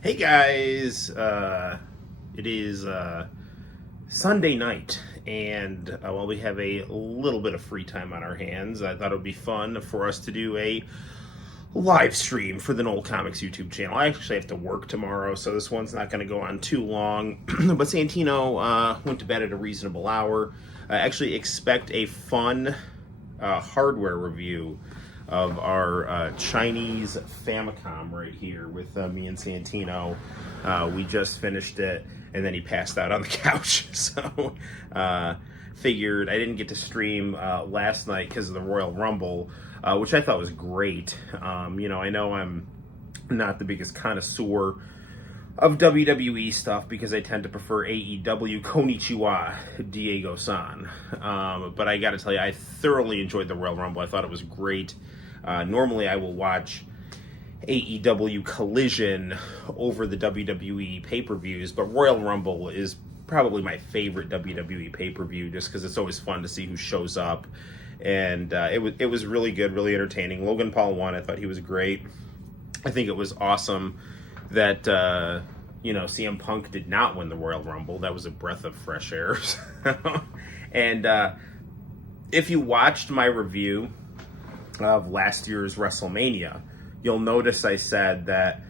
Hey guys, it is Sunday night, and while we have a little bit of free time on our hands, I thought it would be fun for us to do a live stream for the Noel ComiX YouTube channel. I actually have to work tomorrow, so this one's not going to go on too long. But Santino went to bed at a reasonable hour. I actually expect a fun hardware review of our Chinese Famiclone right here with me and Santino. We just finished it, and then he passed out on the couch. So figured I didn't get to stream last night because of the Royal Rumble, which I thought was great. I know I'm not the biggest connoisseur of WWE stuff because I tend to prefer AEW. Konnichiwa, Diego-san. But I got to tell you, I thoroughly enjoyed the Royal Rumble. I thought it was great. Normally I will watch AEW Collision over the WWE pay-per-views, but Royal Rumble is probably my favorite WWE pay-per-view just because it's always fun to see who shows up. And it was really good, really entertaining. Logan Paul won. I thought he was great. I think it was awesome that CM Punk did not win the Royal Rumble. That was a breath of fresh air. And if you watched my review of last year's WrestleMania, you'll notice I said that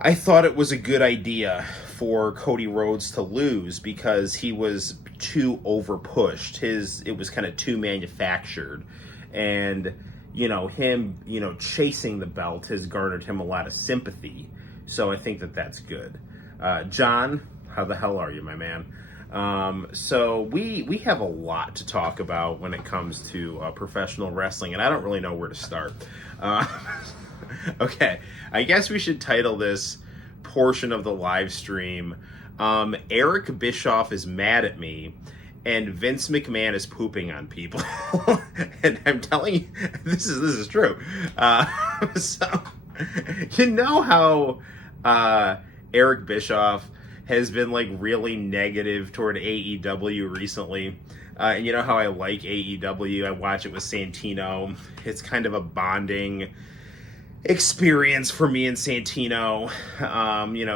I thought it was a good idea for Cody Rhodes to lose because he was too over-pushed. It was kind of too manufactured. And, him, chasing the belt has garnered him a lot of sympathy. So I think that that's good. John, how the hell are you, my man? So we have a lot to talk about when it comes to professional wrestling, and I don't really know where to start. Okay, I guess we should title this portion of the live stream, Eric Bischoff is mad at me, and Vince McMahon is pooping on people. And I'm telling you, this is true. So, you know how Eric Bischoff has been really negative toward AEW recently. And you know how I like AEW. I watch it with Santino. It's kind of a bonding experience for me and Santino.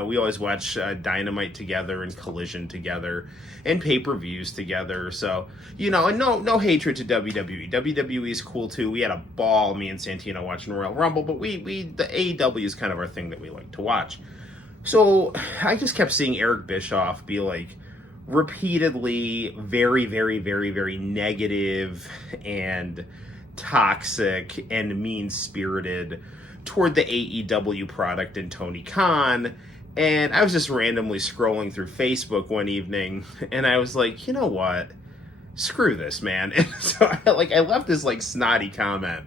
We always watch Dynamite together and Collision together and pay-per-views together. So, and no hatred to WWE. WWE is cool too. We had a ball, me and Santino, watching Royal Rumble, but the AEW is kind of our thing that we like to watch. So I just kept seeing Eric Bischoff be repeatedly very, very, very, very negative and toxic and mean-spirited toward the AEW product and Tony Khan. And I was just randomly scrolling through Facebook one evening, and I was like, you know what? Screw this, man. And so I left this snotty comment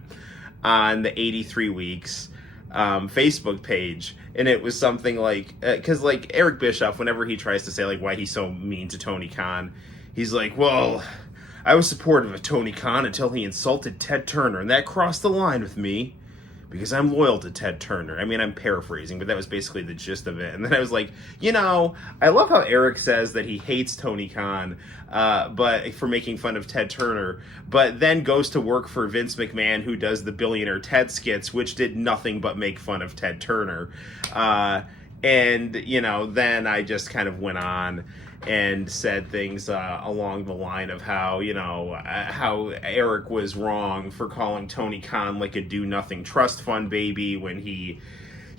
on the 83 Weeks Facebook page, and it was something because Eric Bischoff, whenever he tries to say why he's so mean to Tony Khan, he's like, well, I was supportive of Tony Khan until he insulted Ted Turner, and that crossed the line with me because I'm loyal to Ted Turner. I mean, I'm paraphrasing, but that was basically the gist of it. And then I was like, I love how Eric says that he hates Tony Khan, but for making fun of Ted Turner, but then goes to work for Vince McMahon, who does the Billionaire Ted skits, which did nothing but make fun of Ted Turner. And then I just kind of went on and said things along the line of how Eric was wrong for calling Tony Khan a do-nothing trust fund baby when he,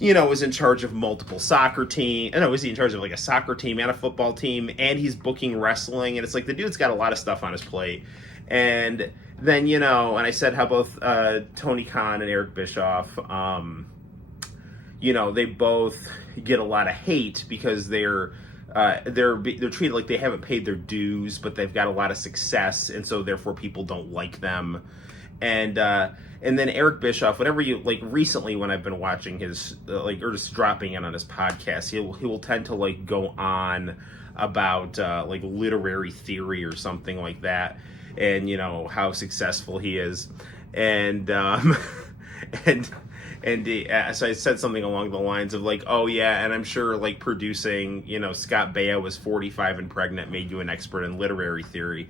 was in charge of multiple soccer team. No, was he in charge of a soccer team and a football team, and he's booking wrestling, and it's the dude's got a lot of stuff on his plate. And then, and I said how both Tony Khan and Eric Bischoff, they both get a lot of hate because they're treated like they haven't paid their dues, but they've got a lot of success, and so therefore people don't like them. And then Eric Bischoff, whenever you recently when I've been watching his or just dropping in on his podcast, he will tend to go on about literary theory or something like that, and how successful he is, and so I said something along the lines of oh yeah, and I'm sure producing, Scott Baio was 45 and pregnant made you an expert in literary theory.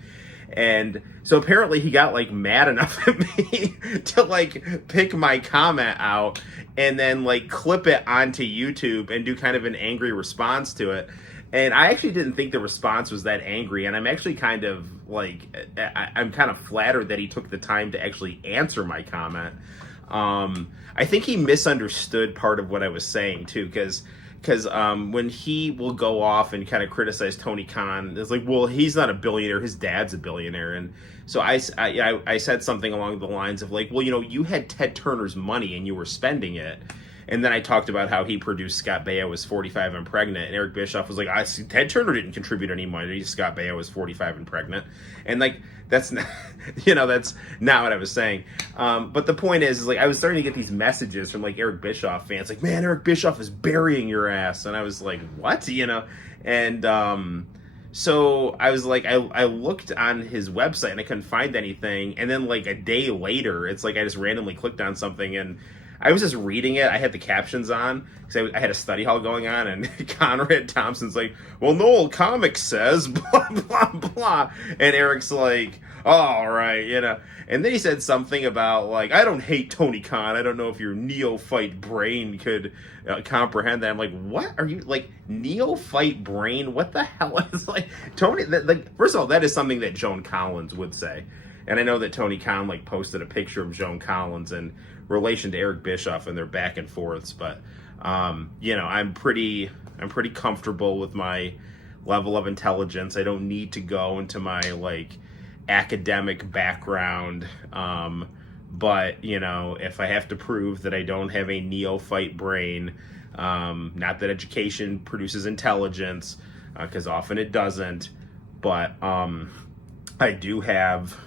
And so apparently he got like mad enough at me to like pick my comment out and then like clip it onto YouTube and do kind of an angry response to it. And I actually didn't think the response was that angry, and I'm actually kind of like, I'm kind of flattered that he took the time to actually answer my comment. I think he misunderstood part of what I was saying too, because when he will go off and kind of criticize Tony Khan, it's like, well, he's not a billionaire, his dad's a billionaire. And so I said something along the lines of like, well, you know, you had Ted Turner's money and you were spending it. And then I talked about how he produced Scott Baio was 45 and pregnant, and Eric Bischoff was like, Ted Turner didn't contribute any money. Scott Baio was 45 and pregnant. And like, that's not, that's not what I was saying. But the point is like, I was starting to get these messages from like Eric Bischoff fans, like, man, Eric Bischoff is burying your ass. And I was like, what? And so I was like, I looked on his website and I couldn't find anything. And then like a day later, it's like I just randomly clicked on something and I was just reading it. I had the captions on because I had a study hall going on, and Conrad Thompson's like, well, Noel ComiX says, blah, blah, blah. And Eric's like, oh, all right, And then he said something about, like, I don't hate Tony Khan. I don't know if your neophyte brain could comprehend that. I'm like, what are you, like, neophyte brain? What the hell is, like, Tony, like, first of all, that is something that Joan Collins would say. And I know that Tony Khan, like, posted a picture of Joan Collins in relation to Eric Bischoff and their back and forths, but I'm pretty comfortable with my level of intelligence. I don't need to go into my like academic background, but if I have to prove that I don't have a neophyte brain, not that education produces intelligence, because often it doesn't, but I do have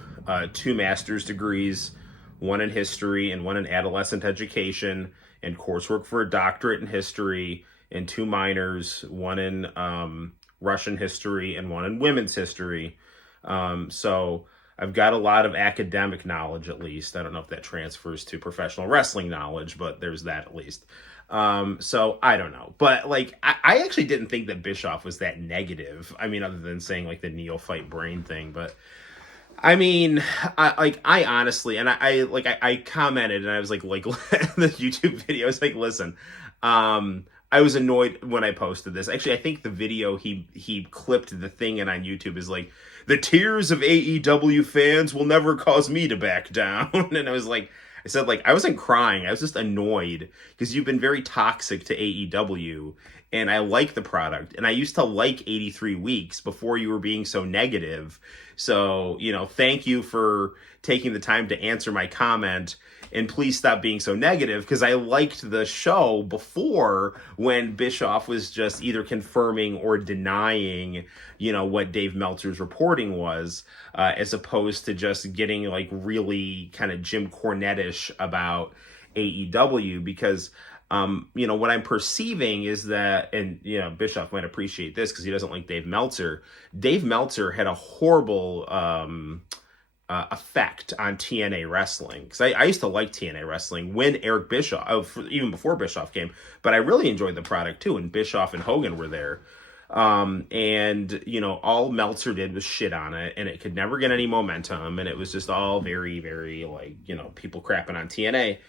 2 master's degrees, one in history and one in adolescent education, and coursework for a doctorate in history, and 2 minors, one in Russian history and one in women's history. So I've got a lot of academic knowledge, at least. I don't know if that transfers to professional wrestling knowledge, but there's that at least. So I don't know. But like, I actually didn't think that Bischoff was that negative. I mean, other than saying like the neophyte brain thing, but I mean, I honestly, and I commented and I was like, the YouTube video, I was like, listen, I was annoyed when I posted this. Actually, I think the video he clipped the thing in on YouTube is like, the tears of AEW fans will never cause me to back down. And I said, I wasn't crying. I was just annoyed because you've been very toxic to AEW. And I like the product. And I used to like 83 Weeks before you were being so negative. So, thank you for taking the time to answer my comment. And please stop being so negative, because I liked the show before when Bischoff was just either confirming or denying, what Dave Meltzer's reporting was, as opposed to just getting like really kind of Jim Cornette-ish about AEW, because what I'm perceiving is that, and, Bischoff might appreciate this because he doesn't like Dave Meltzer. Dave Meltzer had a horrible effect on TNA wrestling. Because I used to like TNA wrestling when Eric Bischoff, even before Bischoff came, but I really enjoyed the product too. And Bischoff and Hogan were there. All Meltzer did was shit on it, and it could never get any momentum. And it was just all very, very people crapping on TNA.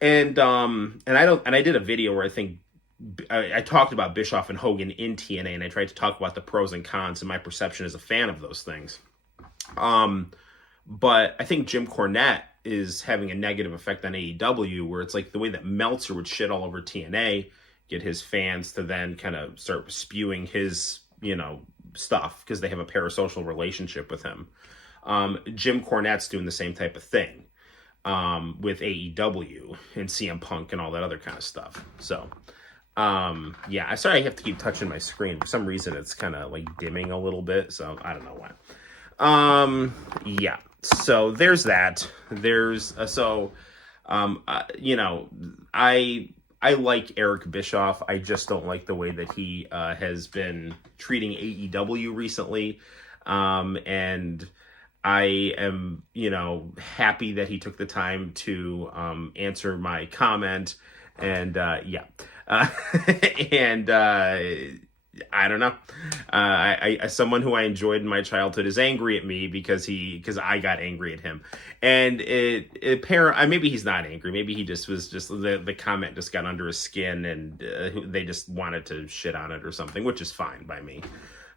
And I did a video where I think I talked about Bischoff and Hogan in TNA, and I tried to talk about the pros and cons and my perception as a fan of those things. But I think Jim Cornette is having a negative effect on AEW, where it's like the way that Meltzer would shit all over TNA, get his fans to then kind of start spewing his, stuff because they have a parasocial relationship with him. Jim Cornette's doing the same type of thing. With AEW and CM Punk and all that other kind of stuff. So, I'm sorry I have to keep touching my screen. For some reason, it's kind of like dimming a little bit, so I don't know why. So there's that. I like Eric Bischoff. I just don't like the way that he has been treating AEW recently. And I am, happy that he took the time to answer my comment, and I don't know. Someone who I enjoyed in my childhood is angry at me because I got angry at him, and maybe he's not angry. Maybe he just was just the comment just got under his skin, and they just wanted to shit on it or something, which is fine by me.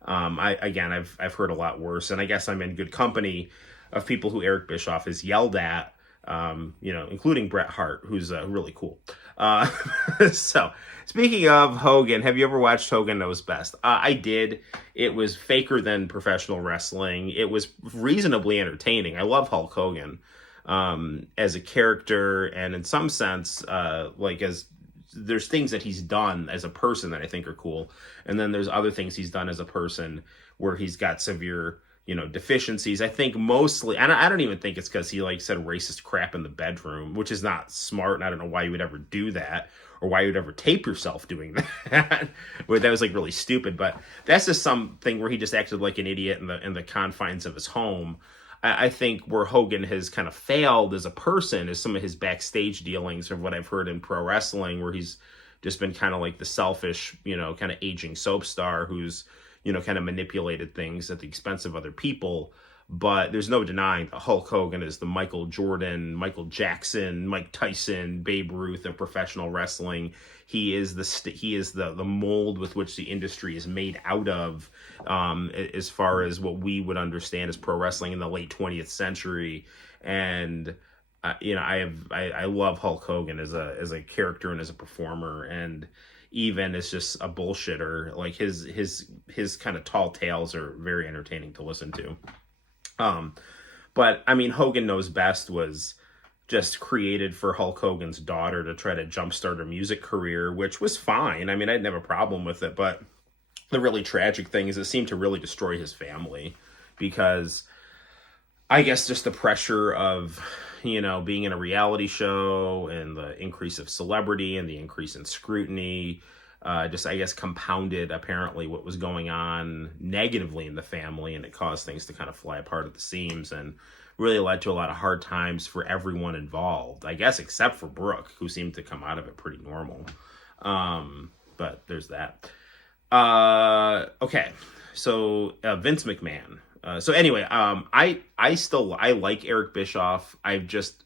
I've heard a lot worse, and I guess I'm in good company of people who Eric Bischoff has yelled at. Including Bret Hart, who's really cool. So, speaking of Hogan, have you ever watched Hogan Knows Best? I did. It was faker than professional wrestling. It was reasonably entertaining. I love Hulk Hogan as a character, and in some sense, there's things that he's done as a person that I think are cool, and then there's other things he's done as a person where he's got severe deficiencies. I think mostly, and I don't even think it's because he said racist crap in the bedroom, which is not smart, and I don't know why you would ever do that, or why you would ever tape yourself doing that. That was really stupid, but that's just something where he just acted like an idiot in the confines of his home. I think where Hogan has kind of failed as a person is some of his backstage dealings, from what I've heard in pro wrestling, where he's just been kind of like the selfish, kind of aging soap star who's kind of manipulated things at the expense of other people. But there's no denying that Hulk Hogan is the Michael Jordan, Michael Jackson, Mike Tyson, Babe Ruth of professional wrestling. He is the mold with which the industry is made out of, as far as what we would understand as pro wrestling in the late 20th century. And I love Hulk Hogan as a character and as a performer, and even as just a bullshitter. Like his kind of tall tales are very entertaining to listen to. But I mean, Hogan Knows Best was just created for Hulk Hogan's daughter to try to jumpstart her music career, which was fine. I mean, I didn't have a problem with it, but the really tragic thing is it seemed to really destroy his family, because I guess just the pressure of, being in a reality show, and the increase of celebrity and the increase in scrutiny, I guess compounded apparently what was going on negatively in the family, and it caused things to kind of fly apart at the seams, and really led to a lot of hard times for everyone involved, I guess, except for Brooke, who seemed to come out of it pretty normal. But there's that. Okay. So, Vince McMahon. So anyway, I like Eric Bischoff. I've just,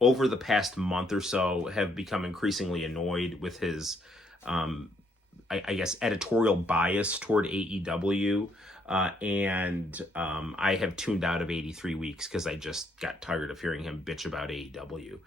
over the past month or so, have become increasingly annoyed with his, I guess, editorial bias toward AEW. And I have tuned out of 83 Weeks because I just got tired of hearing him bitch about AEW.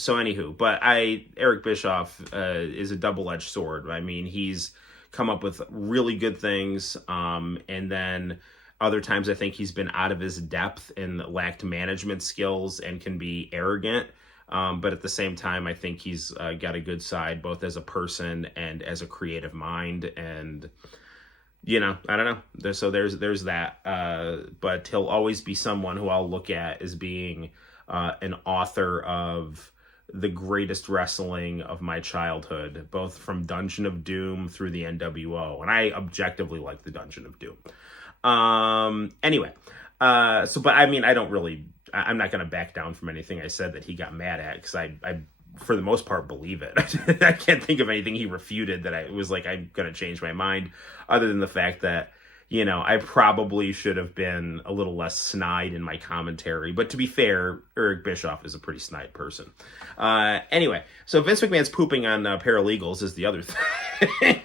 So anywho, but Eric Bischoff is a double-edged sword. I mean, he's come up with really good things, and then other times I think he's been out of his depth and lacked management skills and can be arrogant. But at the same time, I think he's got a good side, both as a person and as a creative mind. And, I don't know. So there's that. But he'll always be someone who I'll look at as being an author of the greatest wrestling of my childhood, both from Dungeon of Doom through the NWO. And I objectively like the Dungeon of Doom. Anyway, but I mean, I'm not going to back down from anything I said that he got mad at, because I for the most part believe it. I can't think of anything he refuted that I was like, I'm going to change my mind, other than the fact that, I probably should have been a little less snide in my commentary. But to be fair, Eric Bischoff is a pretty snide person. Anyway, so Vince McMahon's pooping on paralegals is the other thing.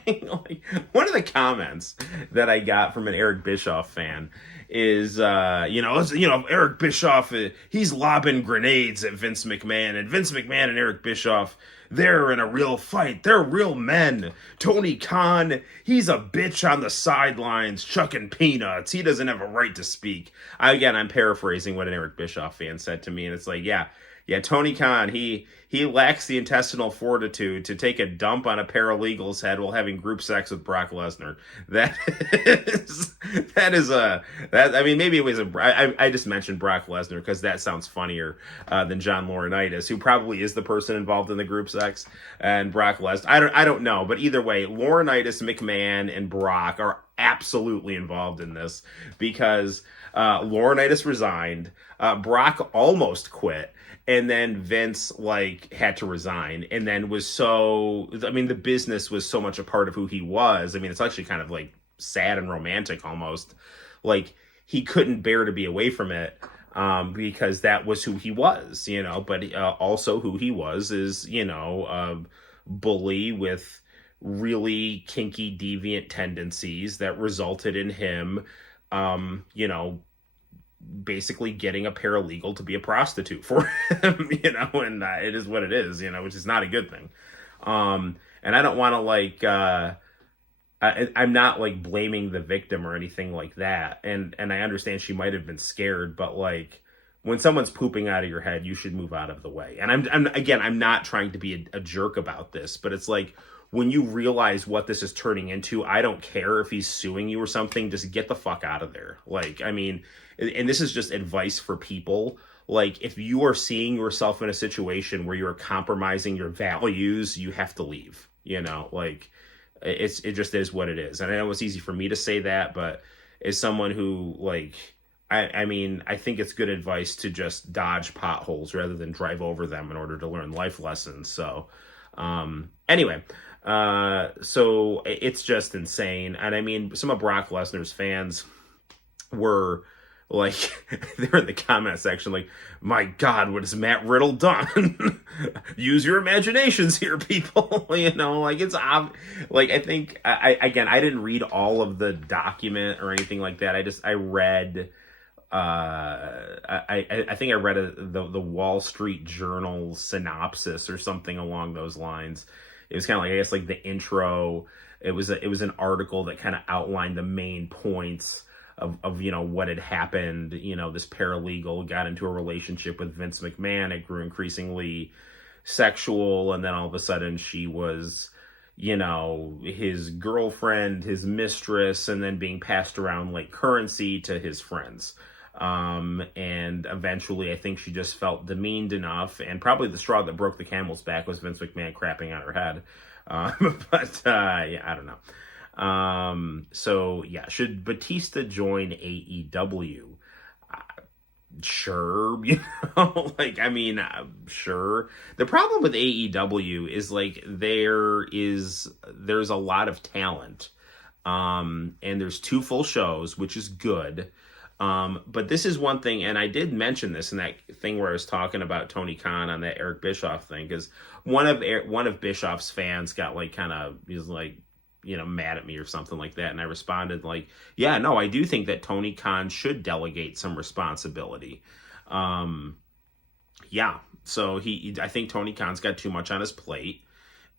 One of the comments that I got from an Eric Bischoff fan is, Eric Bischoff, he's lobbing grenades at Vince McMahon, and Vince McMahon and Eric Bischoff, they're in a real fight. They're real men. Tony Khan, he's a bitch on the sidelines, chucking peanuts. He doesn't have a right to speak. I'm paraphrasing what an Eric Bischoff fan said to me, and it's like, yeah, Tony Khan, he lacks the intestinal fortitude to take a dump on a paralegal's head while having group sex with Brock Lesnar. Maybe it was I just mentioned Brock Lesnar because that sounds funnier than John Laurinaitis, who probably is the person involved in the group sex, and Brock Lesnar. I don't know, but either way, Laurinaitis, McMahon, and Brock are absolutely involved in this because Laurinaitis resigned, Brock almost quit, and then Vince like had to resign, and then was so. I mean, the business was so much a part of who he was. I mean, it's actually kind of like sad and romantic almost. Like he couldn't bear to be away from it. Because that was who he was, you know, but also who he was is, you know, a bully with really kinky, deviant tendencies that resulted in him, you know, basically getting a paralegal to be a prostitute for him, you know, and it is what it is, you know, which is not a good thing. And I don't want to like, I'm not like blaming the victim or anything like that. And I understand she might have been scared, but like when someone's pooping out of your head, you should move out of the way. And I'm not trying to be a jerk about this, but it's like when you realize what this is turning into, I don't care if he's suing you or something, just get the fuck out of there. Like, I mean, and this is just advice for people. Like, if you are seeing yourself in a situation where you're compromising your values, you have to leave, you know, like, it just is what it is. And I know it's easy for me to say that, but as someone who like, I mean, I think it's good advice to just dodge potholes rather than drive over them in order to learn life lessons. So, anyway, so it's just insane. And I mean, some of Brock Lesnar's fans were like, they're in the comment section like, my God, what has Matt Riddle done? Use your imaginations here, people. You know, like it's like, I think again, I didn't read all of the document or anything like that. I read, I think I read the Wall Street Journal synopsis or something along those lines. It was kind of like, I guess, like the intro. It was an article that kind of outlined the main points of you know what had happened. You know, this paralegal got into a relationship with Vince McMahon. It grew increasingly sexual, and then all of a sudden she was, you know, his girlfriend, his mistress, and then being passed around like currency to his friends. And eventually I think she just felt demeaned enough, and probably the straw that broke the camel's back was Vince McMahon crapping on her head. But yeah, I don't know. So yeah, should Batista join AEW? Sure, you know, like, I mean, sure. The problem with AEW is like, there's a lot of talent, and there's 2 full shows, which is good. But this is one thing, and I did mention this in that thing where I was talking about Tony Khan on that Eric Bischoff thing, because one of Bischoff's fans got like he's like, you know, mad at me or something like that, and I responded like, yeah, no, I do think that Tony Khan should delegate some responsibility. Yeah, so I think Tony Khan's got too much on his plate,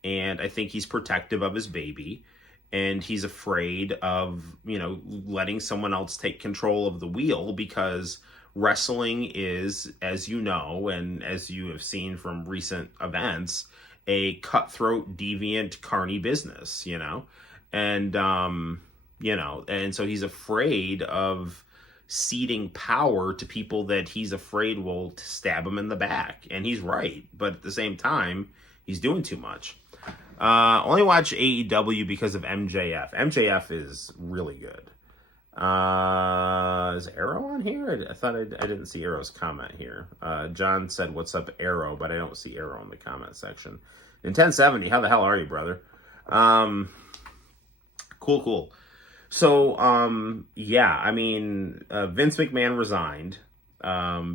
and I think he's protective of his baby. And he's afraid of, you know, letting someone else take control of the wheel, because wrestling is, as you know, and as you have seen from recent events, a cutthroat, deviant, carny business, you know? And, you know, and so he's afraid of ceding power to people that he's afraid will stab him in the back. And he's right. But at the same time, he's doing too much. Only watch AEW because of MJF. MJF is really good. Is Arrow on here? I thought I didn't see Arrow's comment here. John said, "What's up, Arrow?" But I don't see Arrow in the comment section. In 1070, how the hell are you, brother? Cool. So, yeah, I mean, Vince McMahon resigned,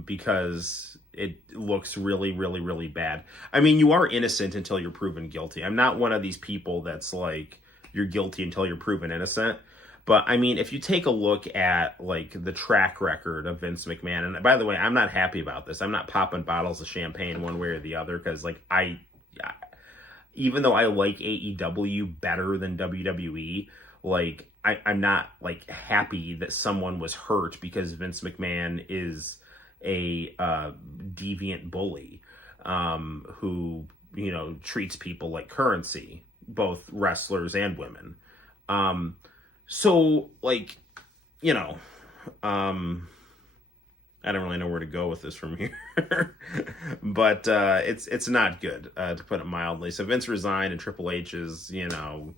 because it looks really, really, really bad. I mean, you are innocent until you're proven guilty. I'm not one of these people that's like, you're guilty until you're proven innocent. But I mean, if you take a look at like the track record of Vince McMahon, and by the way, I'm not happy about this. I'm not popping bottles of champagne one way or the other, because like even though I like AEW better than WWE, like I'm not like happy that someone was hurt because Vince McMahon is a deviant bully, who, you know, treats people like currency, both wrestlers and women. So like, you know, I don't really know where to go with this from here, but it's not good, to put it mildly. So Vince resigned, and Triple H is, you know,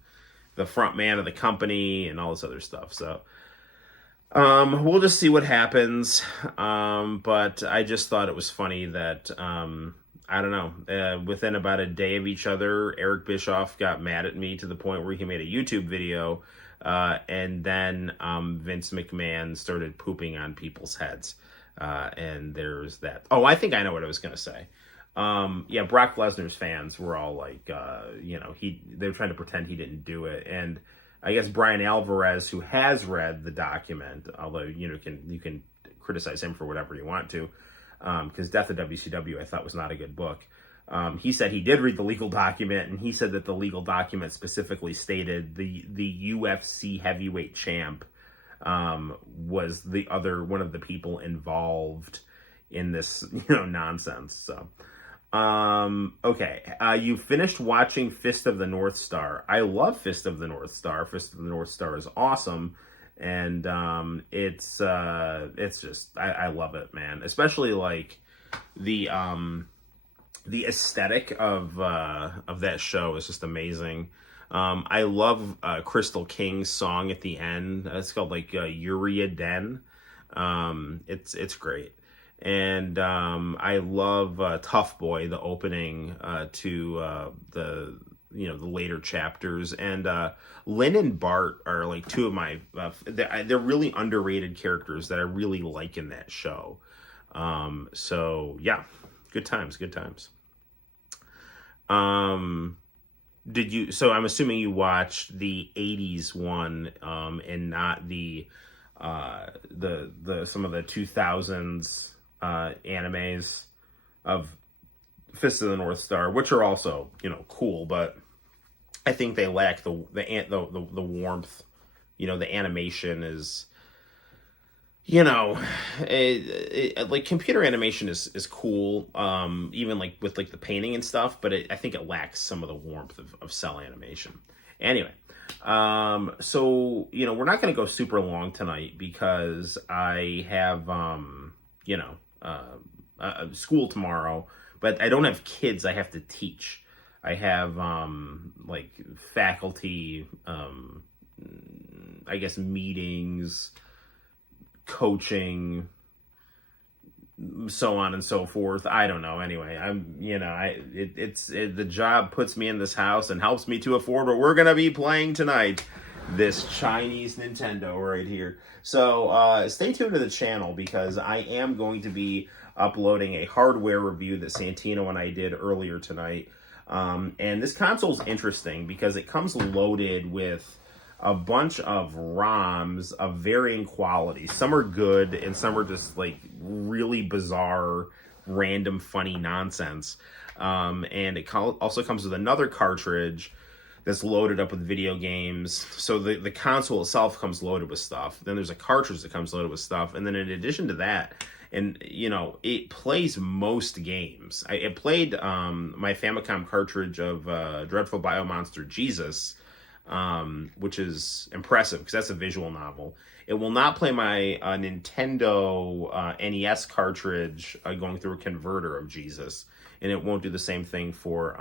the front man of the company and all this other stuff. So we'll just see what happens. But I just thought it was funny that I don't know. Within about a day of each other, Eric Bischoff got mad at me to the point where he made a YouTube video, and then Vince McMahon started pooping on people's heads. And there's that. Oh, I think I know what I was going to say. Yeah, Brock Lesnar's fans were all like, they were trying to pretend he didn't do it. And I guess Brian Alvarez, who has read the document, although, you can criticize him for whatever you want to, because Death of WCW I thought was not a good book. He said he did read the legal document, and he said that the legal document specifically stated the UFC heavyweight champ was one of the people involved in this nonsense. So okay, you finished watching Fist of the North Star. I love Fist of the North Star. Fist of the North Star is awesome. And it's just I love it, man. Especially like the aesthetic of that show is just amazing. I love Crystal King's song at the end. It's called like Uria Den. It's great. And I love Tough Boy, the opening to the later chapters. And Lynn and Bart are like two of my they're really underrated characters that I really like in that show. So yeah, good times. So I'm assuming you watched the 80s one and not the some of the 2000s animes of Fist of the North Star, which are also cool, but I think they lack the warmth. The animation is like computer animation is cool, even like with like the painting and stuff, but I think it lacks some of the warmth of cell animation. Anyway, so we're not going to go super long tonight because I have school tomorrow, but I don't have kids I have to teach. I have like faculty I guess meetings, coaching, so on and so forth. I don't know. Anyway, the job puts me in this house and helps me to afford what we're gonna be playing tonight. This Chinese Nintendo right here. So stay tuned to the channel because I am going to be uploading a hardware review that Santino and I did earlier tonight. And this console's interesting because it comes loaded with a bunch of ROMs of varying quality. Some are good and some are just like really bizarre, random, funny nonsense. And it also comes with another cartridge that's loaded up with video games. So the console itself comes loaded with stuff. Then there's a cartridge that comes loaded with stuff. And then in addition to that, and it plays most games. It played my Famicom cartridge of Dreadful Biomonster Jesus, which is impressive because that's a visual novel. It will not play my Nintendo NES cartridge going through a converter of Jesus, and it won't do the same thing for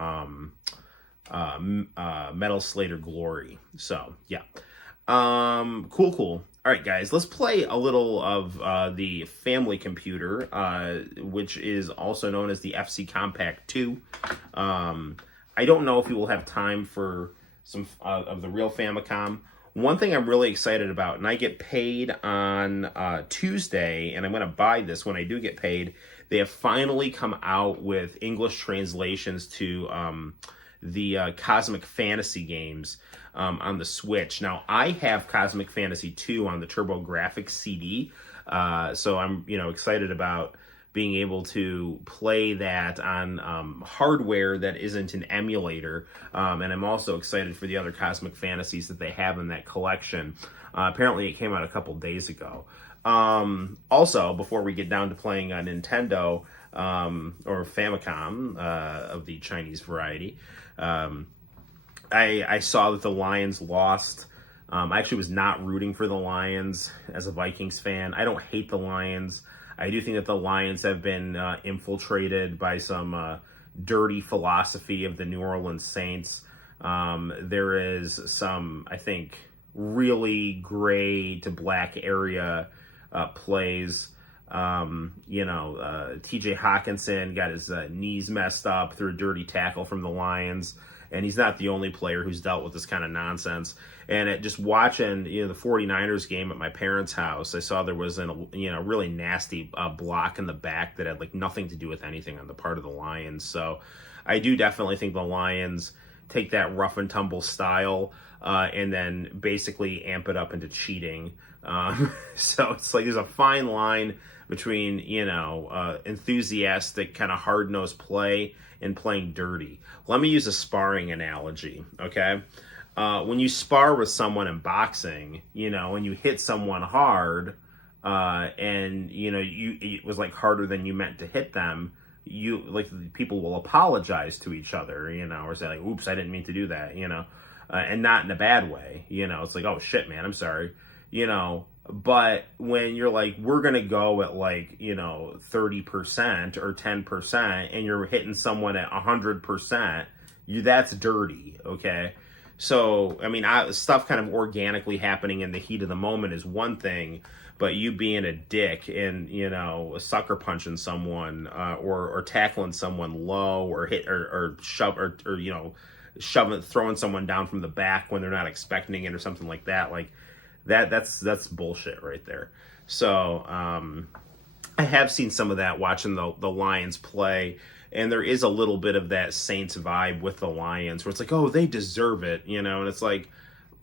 Metal Slater Glory. So yeah, cool. All right, guys, let's play a little of the family computer, which is also known as the FC Compact 2. I don't know if we will have time for some of the real Famicom. One thing I'm really excited about, and I get paid on Tuesday, and I'm going to buy this when I do get paid. They have finally come out with English translations to the Cosmic Fantasy games on the Switch. Now, I have Cosmic Fantasy 2 on the TurboGrafx CD, so I'm excited about being able to play that on hardware that isn't an emulator, and I'm also excited for the other Cosmic Fantasies that they have in that collection. Apparently, it came out a couple days ago. Also, before we get down to playing a Nintendo or Famicom of the Chinese variety, I saw that the Lions lost. I actually was not rooting for the Lions as a Vikings fan. I don't hate the Lions. I do think that the Lions have been infiltrated by some dirty philosophy of the New Orleans Saints. There is some, I think, really gray to black area plays. TJ Hawkinson got his knees messed up through a dirty tackle from the Lions, and he's not the only player who's dealt with this kind of nonsense. And just watching, the 49ers game at my parents' house, I saw there was a really nasty block in the back that had like nothing to do with anything on the part of the Lions. So I do definitely think the Lions take that rough and tumble style and then basically amp it up into cheating. So it's like there's a fine line between, enthusiastic kind of hard-nosed play and playing dirty. Let me use a sparring analogy, okay? When you spar with someone in boxing, when you hit someone hard, and it was like harder than you meant to hit them, people will apologize to each other, or say like, "Oops, I didn't mean to do that," and not in a bad way, it's like, "Oh shit, man, I'm sorry," But when you're like, we're gonna go at 30% or 10%, and you're hitting someone at 100%, that's dirty, okay? So, I mean, stuff kind of organically happening in the heat of the moment is one thing, but you being a dick and, sucker punching someone, or tackling someone low, or hit, or shove, or throwing someone down from the back when they're not expecting it or something like that, that's bullshit right there. So, I have seen some of that watching the Lions play, and there is a little bit of that Saints vibe with the Lions, where it's like, oh, they deserve it, and it's like,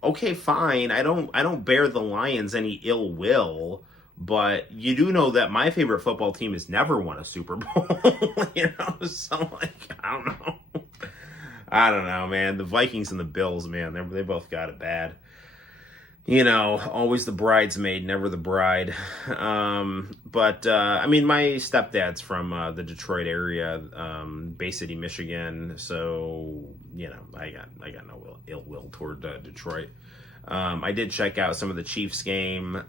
okay, fine, I don't bear the Lions any ill will, but you do know that my favorite football team has never won a Super Bowl, so like, I don't know, man. The Vikings and the Bills, man, they both got it bad. Always the bridesmaid, never the bride. But I mean, my stepdad's from the Detroit area, Bay City, Michigan. So, I got no ill will toward Detroit. I did check out some of the Chiefs game.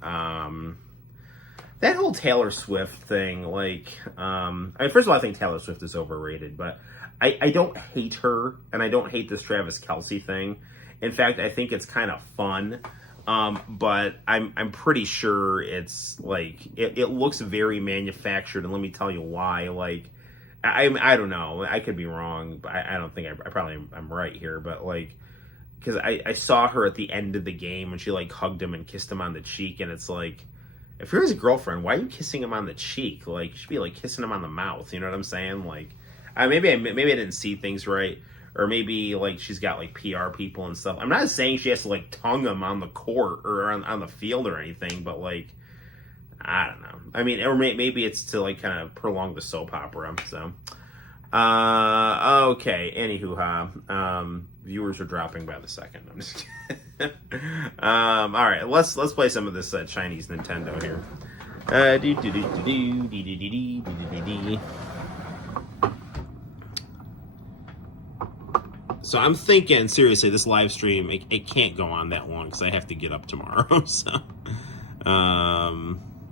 That whole Taylor Swift thing, first of all, I think Taylor Swift is overrated, but I don't hate her, and I don't hate this Travis Kelce thing. In fact, I think it's kind of fun. But I'm pretty sure it's it looks very manufactured, and let me tell you why. I don't know, I could be wrong, but I don't think I'm right here, but because I saw her at the end of the game when she hugged him and kissed him on the cheek, and it's like, if you're his girlfriend, why are you kissing him on the cheek? You should be kissing him on the mouth, you know what I'm saying? Maybe I didn't see things right. Or maybe she's got PR people and stuff. I'm not saying she has to tongue them on the court or on the field or anything, but I don't know. I mean, or maybe it's to kind of prolong the soap opera. So, okay. Anywho, viewers are dropping by the second. I'm just kidding. All right, let's play some of this Chinese Nintendo here. So I'm thinking, seriously, this live stream, it can't go on that long because I have to get up tomorrow. So, how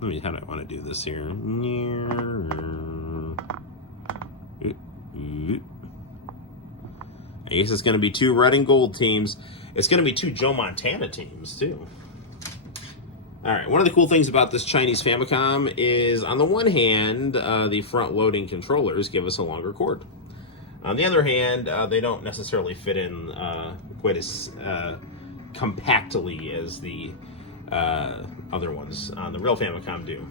do I want to do this here? I guess it's going to be 2 red and gold teams. It's going to be 2 Joe Montana teams, too. All right, one of the cool things about this Chinese Famicom is, on the one hand, the front-loading controllers give us a longer cord. On the other hand, they don't necessarily fit in quite as compactly as the other ones on the real Famicom do.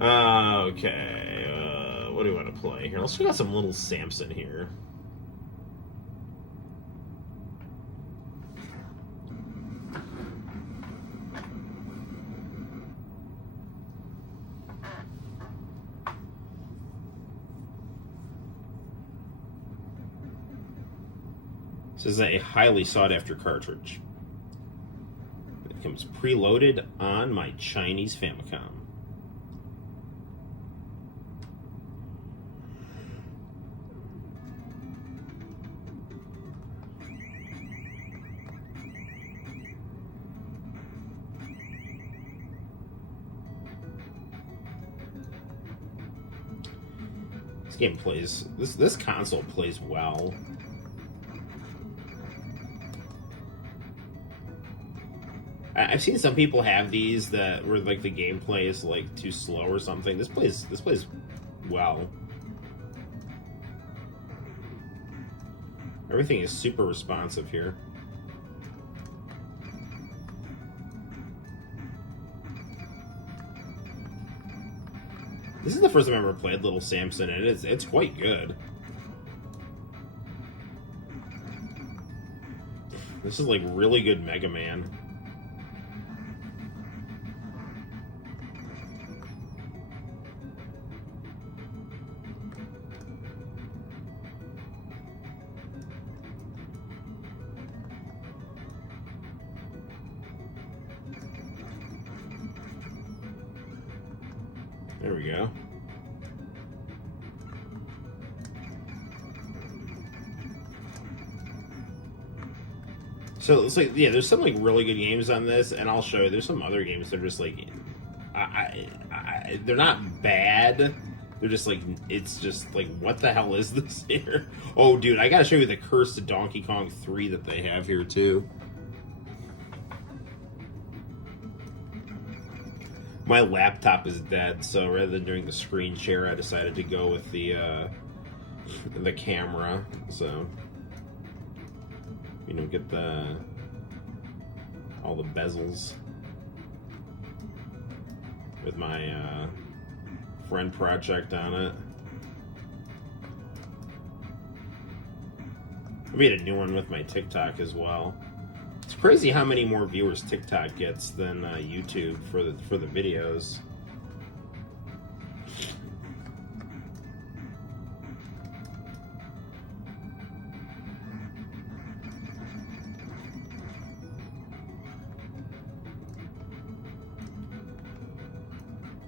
Okay, what do we want to play here? Let's check out some Little Samson here. This is a highly sought-after cartridge. It comes preloaded on my Chinese Famicom. This game plays, this console plays well. I've seen some people have these that where like the gameplay is like too slow or something. This plays well. Everything is super responsive here. This is the first time I've ever played Little Samson, and it's quite good. This is like really good Mega Man. There we go. So it's like, yeah, there's some like really good games on this, and I'll show you. There's some other games that are just like, they're not bad. They're just like, it's just like, what the hell is this here? Oh, dude, I gotta show you the Curse to Donkey Kong 3 that they have here too. My laptop is dead, so rather than doing the screen share, I decided to go with the camera. So, you know, get all the bezels with my friend project on it. I made a new one with my TikTok as well. It's crazy how many more viewers TikTok gets than YouTube for the videos.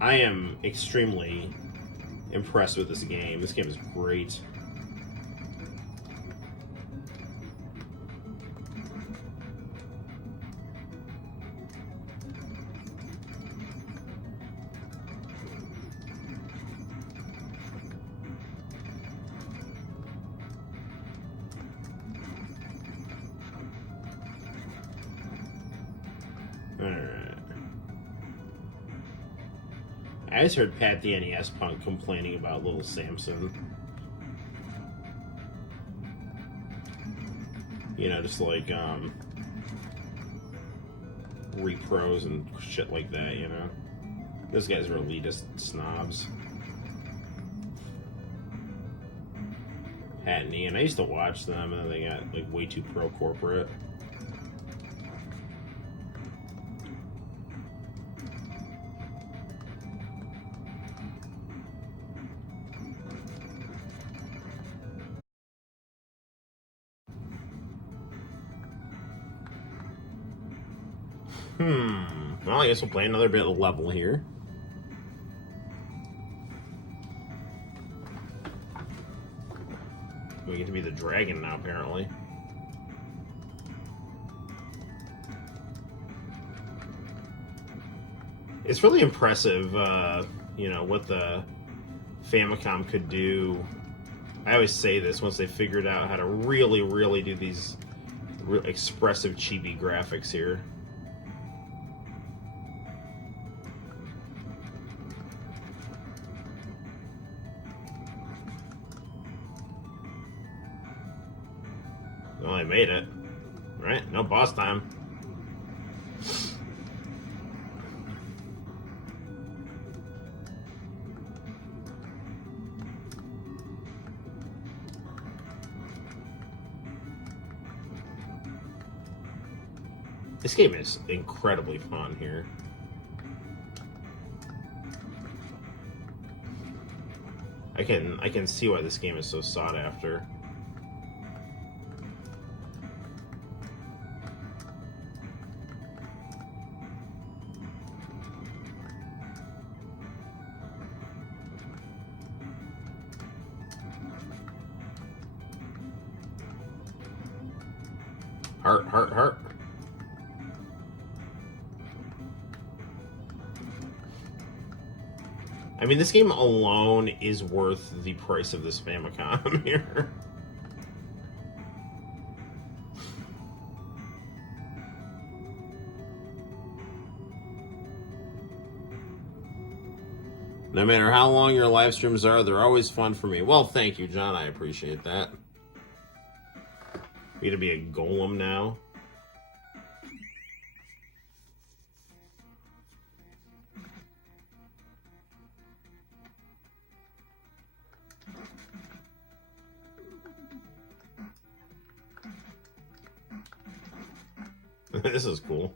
I am extremely impressed with this game. This game is great. Alright. I just heard Pat the NES Punk complaining about Little Samson. You know, just like, repros and shit like that, you know? Those guys are elitist snobs. Pat and Ian, I used to watch them, and then they got, like, way too pro-corporate. Well, I guess we'll play another bit of level here. We get to be the dragon now, apparently. It's really impressive, you know, what the Famicom could do. I always say this, once they figured out how to really, really do these expressive chibi graphics here. Well, I made it. Right? No boss time. This game is incredibly fun here. I can see why this game is so sought after. Heart, heart, heart. I mean, this game alone is worth the price of this Famicom here. No matter how long your live streams are, they're always fun for me. Well, thank you, John. I appreciate that. Me to be a golem now. This is cool.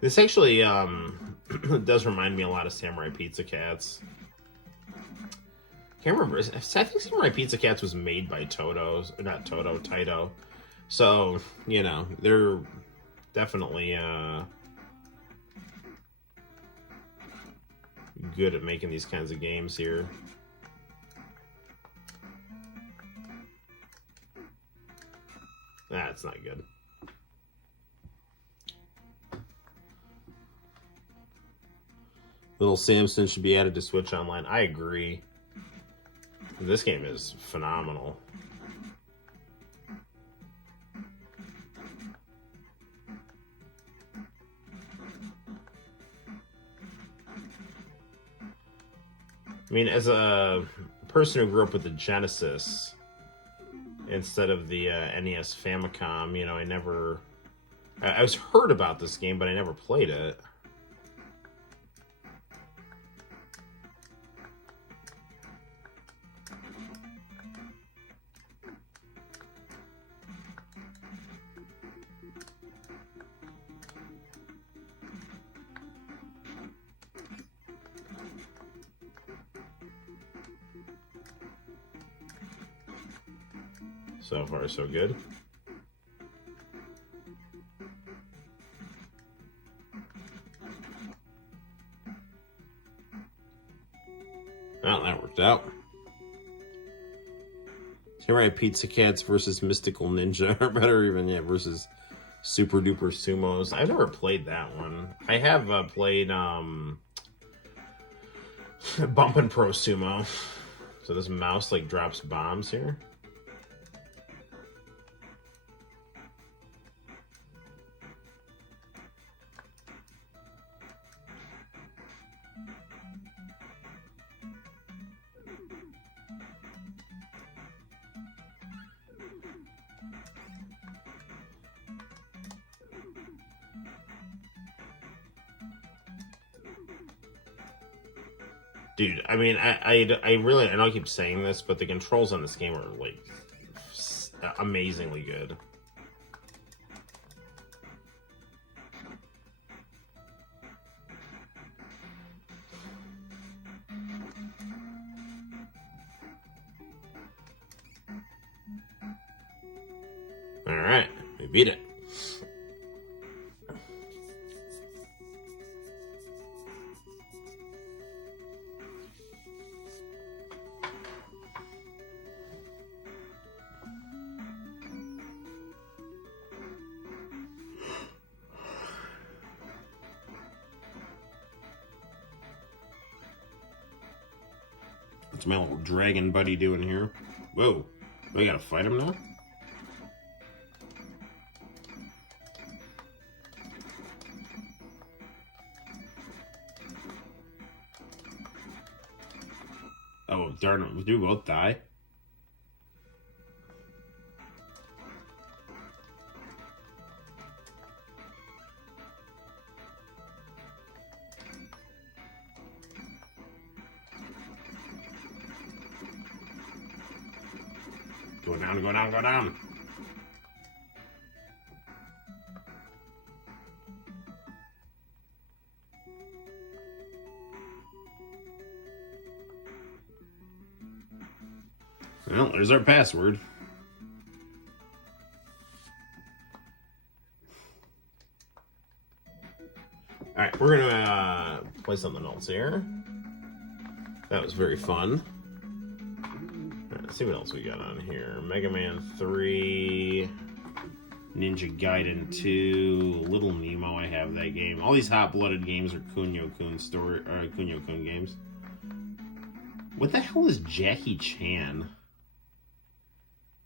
This actually does remind me a lot of Samurai Pizza Cats. Can't remember. I think Samurai Pizza Cats was made by Taito. So, you know, they're definitely good at making these kinds of games here. That's not good. Little Samson should be added to Switch Online. I agree. This game is phenomenal. I mean, as a person who grew up with the Genesis instead of the NES Famicom, you know, I was heard about this game, but I never played it. So far, so good. Well, that worked out. Samurai Pizza Cats versus Mystical Ninja, or better even yet, versus Super Duper Sumos. I've never played that one. I have played Bumpin' Pro Sumo. So this mouse like drops bombs here. Dude, I mean, I really, I know I keep saying this, but the controls on this game are, like, amazingly good. Alright, we beat it. What's my little dragon buddy doing here? Whoa, we gotta fight him now? Oh, darn it, do we both die? Go down, go down, go down. Well, there's our password. Alright, we're gonna play something else here. That was very fun. Let's see what else we got on here. Mega Man 3, Ninja Gaiden 2, Little Nemo. I have that game. All these hot-blooded games are Kunio-kun games. What the hell is Jackie Chan?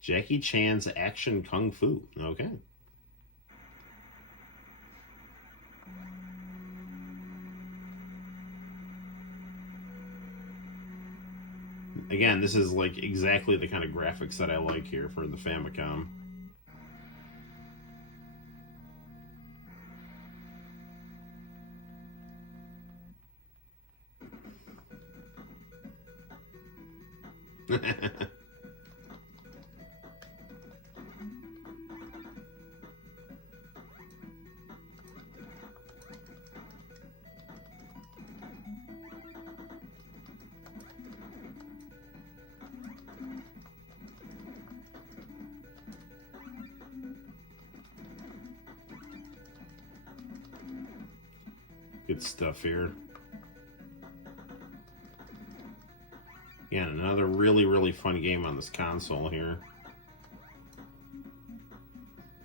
Jackie Chan's Action Kung Fu. Okay. Again, this is like exactly the kind of graphics that I like here for the Famicom. Good stuff here. Yeah, another really, really fun game on this console here.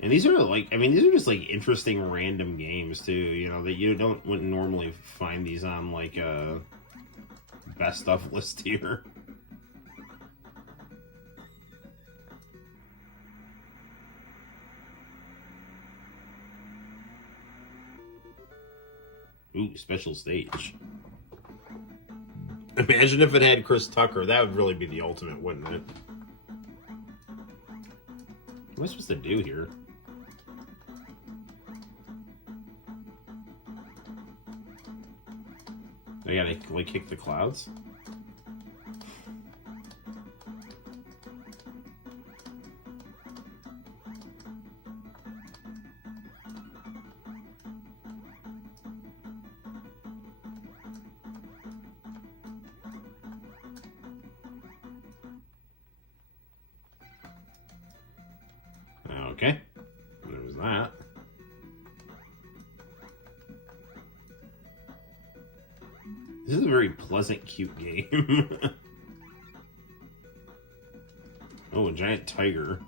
And these are like, I mean, these are just like interesting random games too, you know, that you wouldn't normally find these on like a best of list here. Ooh, special stage. Imagine if it had Chris Tucker. That would really be the ultimate, wouldn't it? What am I supposed to do here? I gotta, like, kick the clouds? Okay, there's that. This is a very pleasant, cute game. Oh, a giant tiger.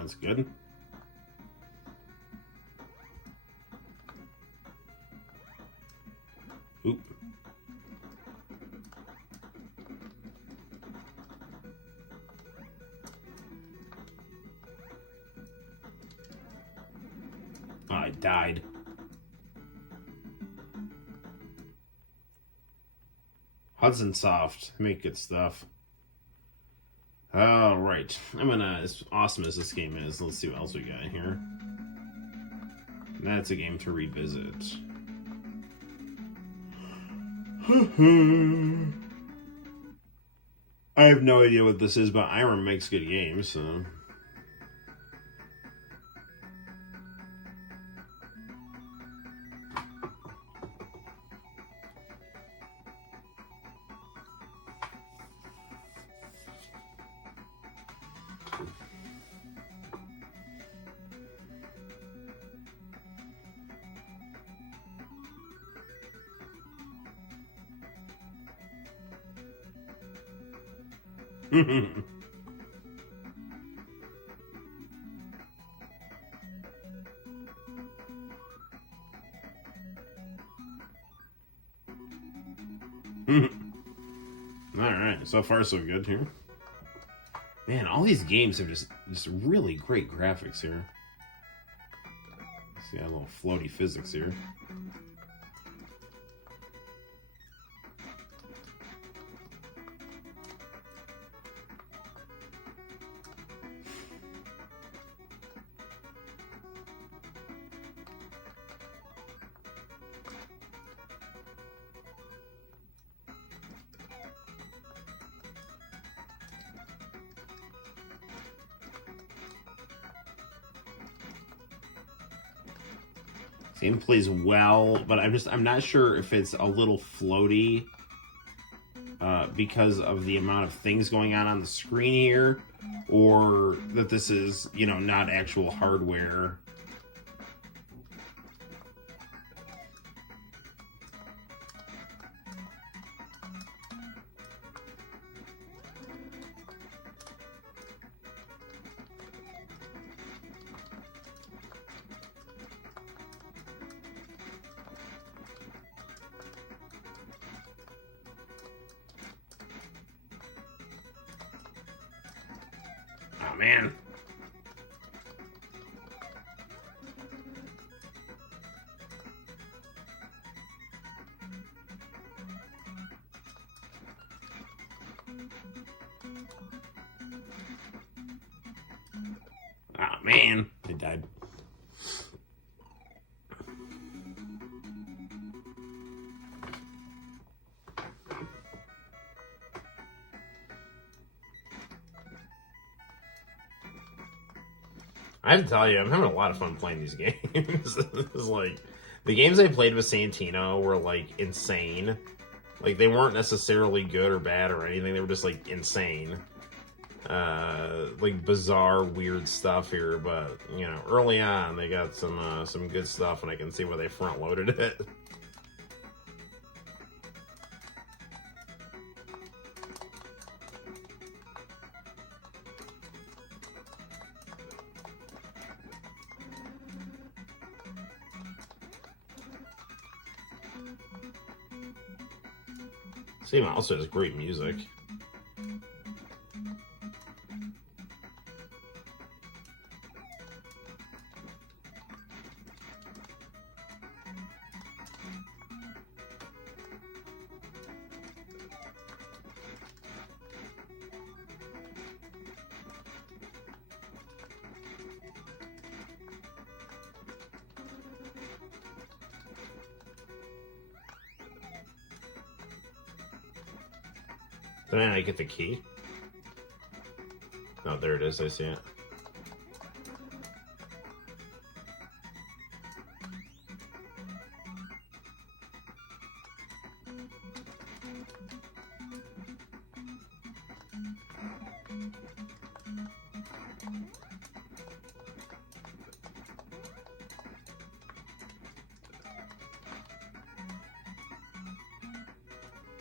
That's good. Oop. Oh, I died. Hudson Soft, make good stuff. All right, as awesome as this game is, let's see what else we got here. That's a game to revisit. I have no idea what this is, but Irem makes good games, so... Alright, so far so good here. Man, all these games have just really great graphics here. See a little floaty physics here. Game plays well, but I'm not sure if it's a little floaty because of the amount of things going on the screen here, or that this is, you know, not actual hardware. man. Oh, man. I died. I have to tell you, I'm having a lot of fun playing these games. It's like, the games I played with Santino were, like, insane. Like, they weren't necessarily good or bad or anything. They were just, like, insane. Like, bizarre, weird stuff here. But, you know, early on, they got some good stuff, and I can see why they front-loaded it. Same also has great music. Then I get the key. Oh, there it is. I see it.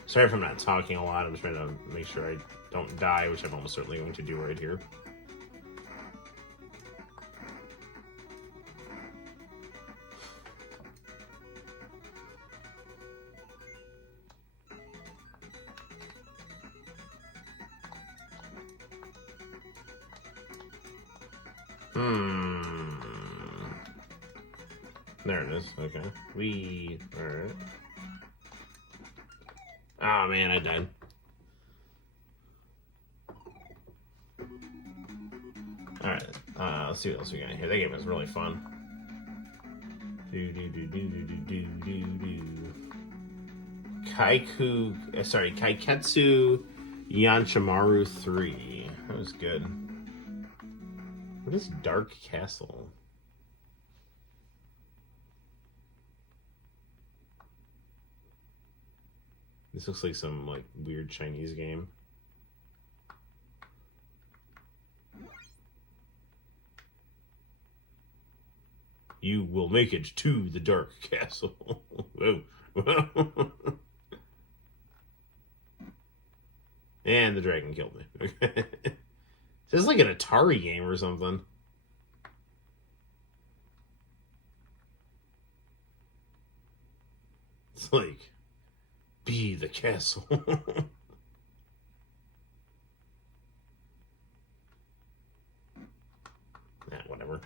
Sorry if I'm not talking a lot. I'm just trying to make sure I don't die, which I'm almost certainly going to do right here. There it is. Okay. Alright. Oh man, I died. Alright, let's see what else we got here. That game was really fun. Kaiketsu Yanchimaru 3. That was good. What is Dark Castle? This looks like some like weird Chinese game. You will make it to the Dark Castle. Whoa. And the dragon killed me. Okay. This is like an Atari game or something. It's like, be the castle. Whatever.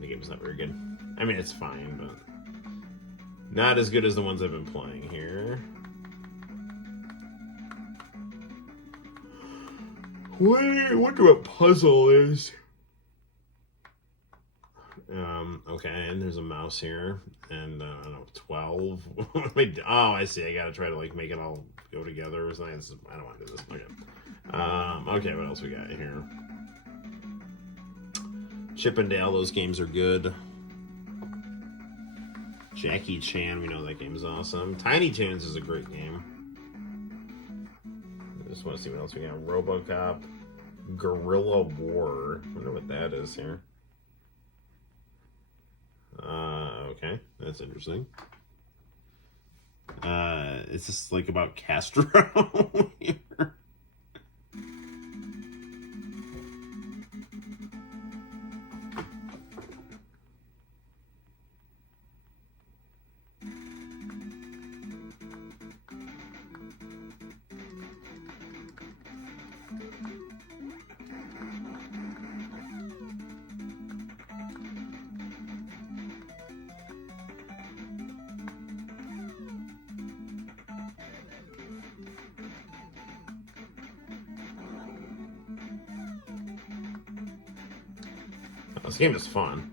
The game's not very good. I mean, it's fine, but not as good as the ones I've been playing here. I wonder what puzzle is. Okay, and there's a mouse here, and I don't know, 12. Oh, I see. I gotta try to like make it all go together or something. I don't want to do this. Okay. Okay, what else we got here? Chip and Dale, those games are good. Jackie Chan, we know that game is awesome. Tiny Toons is a great game. I just want to see what else we got. RoboCop, Guerrilla War. I wonder what that is here. Okay, that's interesting. It's just like about Castro here. This game is fun.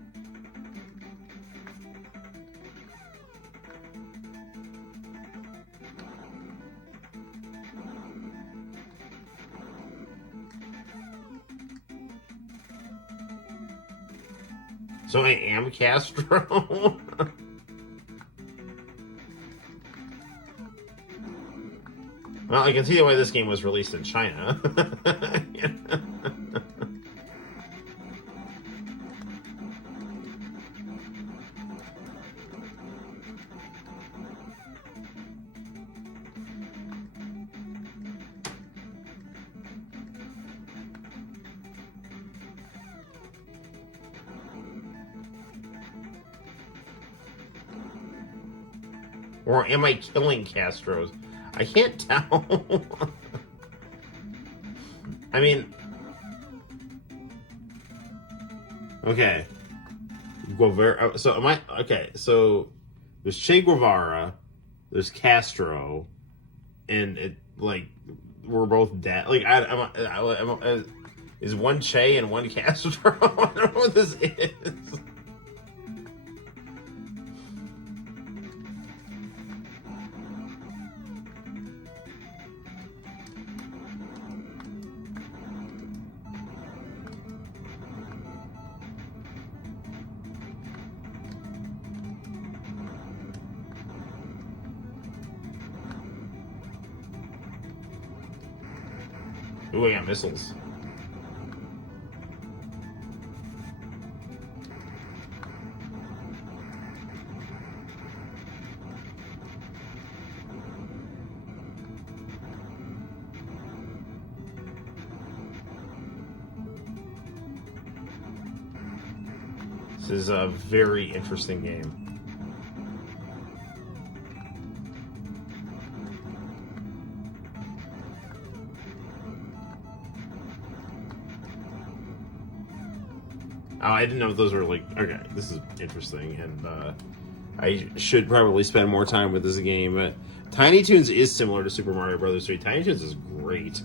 So I am Castro. Well, I can see why this game was released in China. Or am I killing Castros? I can't tell. I mean, okay. Guevara. So am I okay? So there's Che Guevara, there's Castro, and it like we're both dead. Like is one Che and one Castro? I don't know what this is. Ooh, I got missiles. This is a very interesting game. Oh, I didn't know if those were like, okay, this is interesting, and I should probably spend more time with this game, but Tiny Toons is similar to Super Mario Bros. 3. Tiny Toons is great.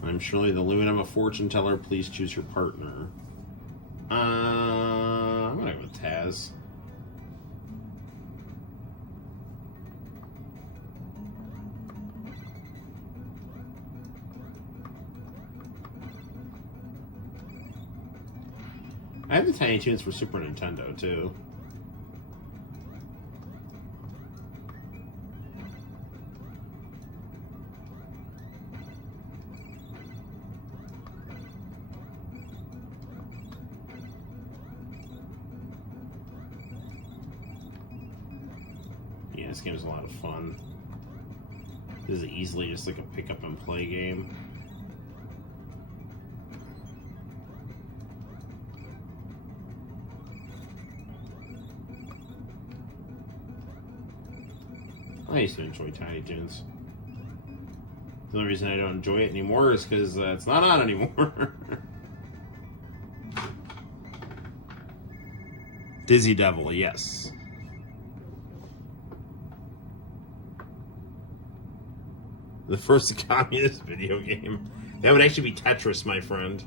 I'm Shirley the Loon. I'm a fortune teller. Please choose your partner. I'm gonna go with Taz. I have the Tiny Toons for Super Nintendo too. Yeah, this game is a lot of fun. This is easily just like a pick up and play game. I used to enjoy Tiny Toons. The only reason I don't enjoy it anymore is because it's not on anymore. Dizzy Devil, yes. The first communist video game. That would actually be Tetris, my friend.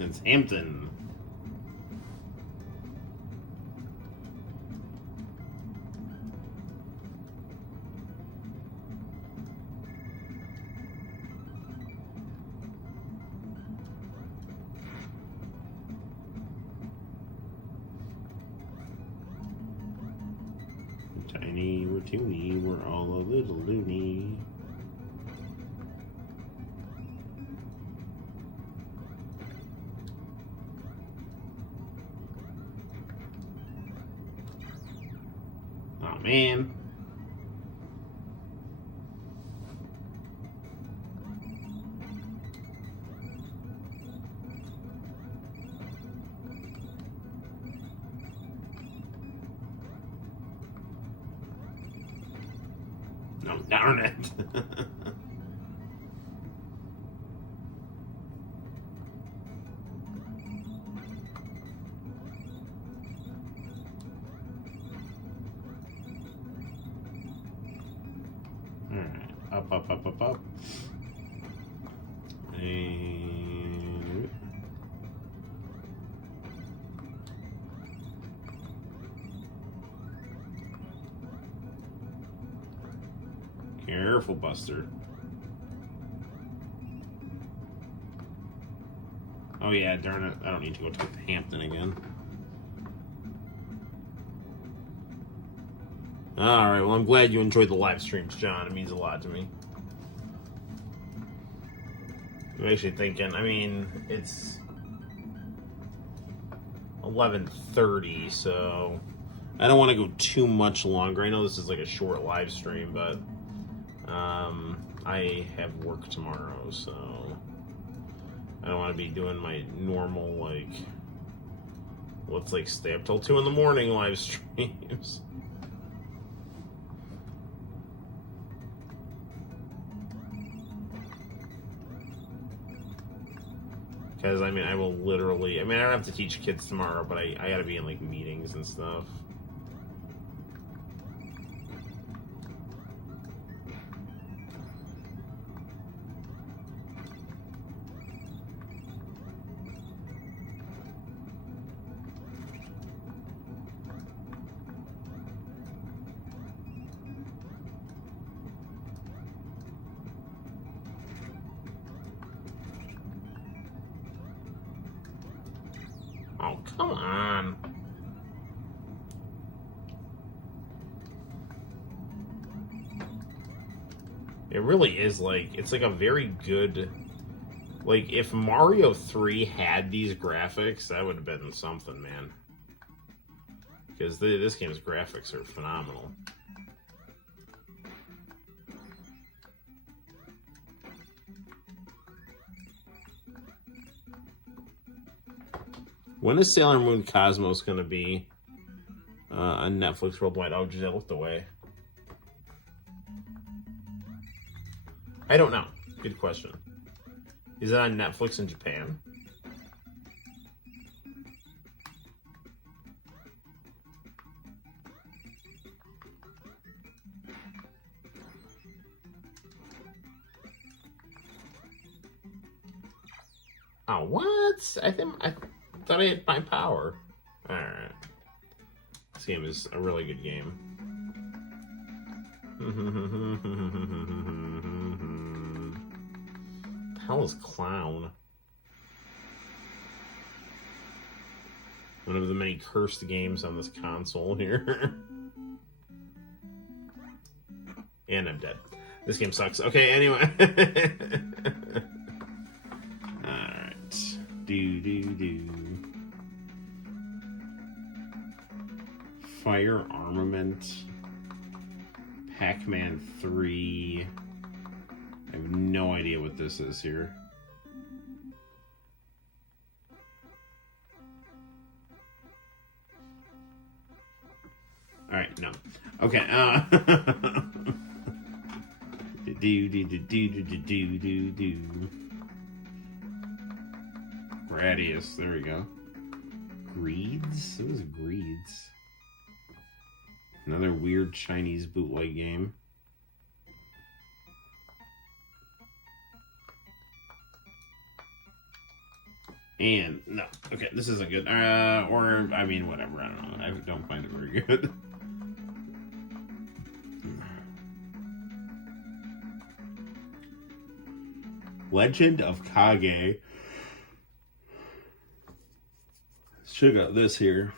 It's Hampton. Tiny, we're toony, we're all a little loony. on, man. No, darn it. Alright, up. And... careful, Buster. Oh yeah, darn it. I don't need to go to Hampton again. Alright, well, I'm glad you enjoyed the live streams, John. It means a lot to me. I'm actually thinking, I mean, it's 11:30, so I don't want to go too much longer. I know this is like a short live stream, but I have work tomorrow, so I don't want to be doing my normal, like, let's like stay up till 2 in the morning live streams. Because, I mean, I will literally... I mean, I don't have to teach kids tomorrow, but I gotta be in, like, meetings and stuff. Oh, come on. It really is like, it's like a very good, like if Mario 3 had these graphics, that would have been something, man. Because this game's graphics are phenomenal. When is Sailor Moon Cosmos going to be on Netflix worldwide? Oh, geez, I looked away. I don't know. Good question. Is it on Netflix in Japan? Oh, what? I thought I had my power. Alright. This game is a really good game. The hell is Clown? One of the many cursed games on this console here. And I'm dead. This game sucks. Okay, anyway. Alright. Do. Fire Armament. Pac-Man 3. I have no idea what this is here. Alright, no. Okay, do. Gradius, there we go. Greeds? What is Greeds? Another weird Chinese bootleg game. And, no. Okay, this isn't good. Or, I mean, whatever. I don't know. I don't find it very good. Legend of Kage. Should have got this here.